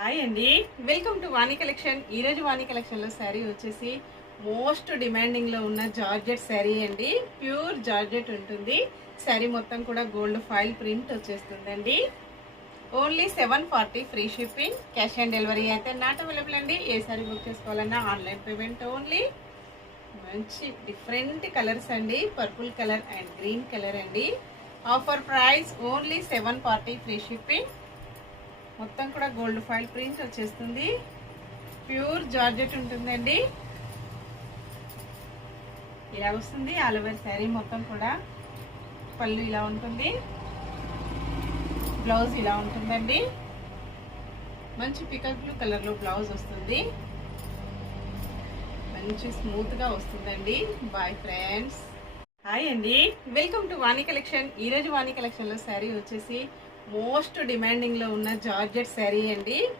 Hi అండి, welcome to Vani collection. ఈరోజు వాణి కలెక్షన్లో శారీ వచ్చేసి మోస్ట్ డిమాండింగ్లో ఉన్న జార్జెట్ శారీ అండి. ప్యూర్ జార్జెట్ ఉంటుంది. శారీ మొత్తం కూడా గోల్డ్ ఫాయిల్ ప్రింట్ వచ్చేస్తుందండి. Only 740 free shipping. Cash on delivery అయితే నాట్ అవైలబుల్ అండి. ఏ శారీ బుక్ చేసుకోవాలన్నా ఆన్లైన్ పేమెంట్ ఓన్లీ. మంచి డిఫరెంట్ కలర్స్ అండి. Purple colour and green colour అండి. Offer price only 740 free shipping. మొత్తం కూడా గోల్డ్ ఫాయిల్ ప్రింట్ వచ్చేస్తుంది. ప్యూర్ జార్జెట్ ఉంటుందండి. ఇలా వస్తుంది ఆల్ ఓవర్ శారీ మొత్తం కూడా. పళ్ళు ఇలా ఉంటుంది, బ్లౌజ్ ఇలా ఉంటుందండి. మంచి పికల్ బ్లూ కలర్లో బ్లౌజ్ వస్తుంది. మంచి స్మూత్గా వస్తుందండి. Bye friends. హాయ్ అండి, వెల్కమ్ టు వాణి కలెక్షన్. ఈరోజు వాణి కలెక్షన్లో శారీ వచ్చేసి మోస్ట్ డిమాండింగ్లో ఉన్న జార్జెట్ శారీ అండి.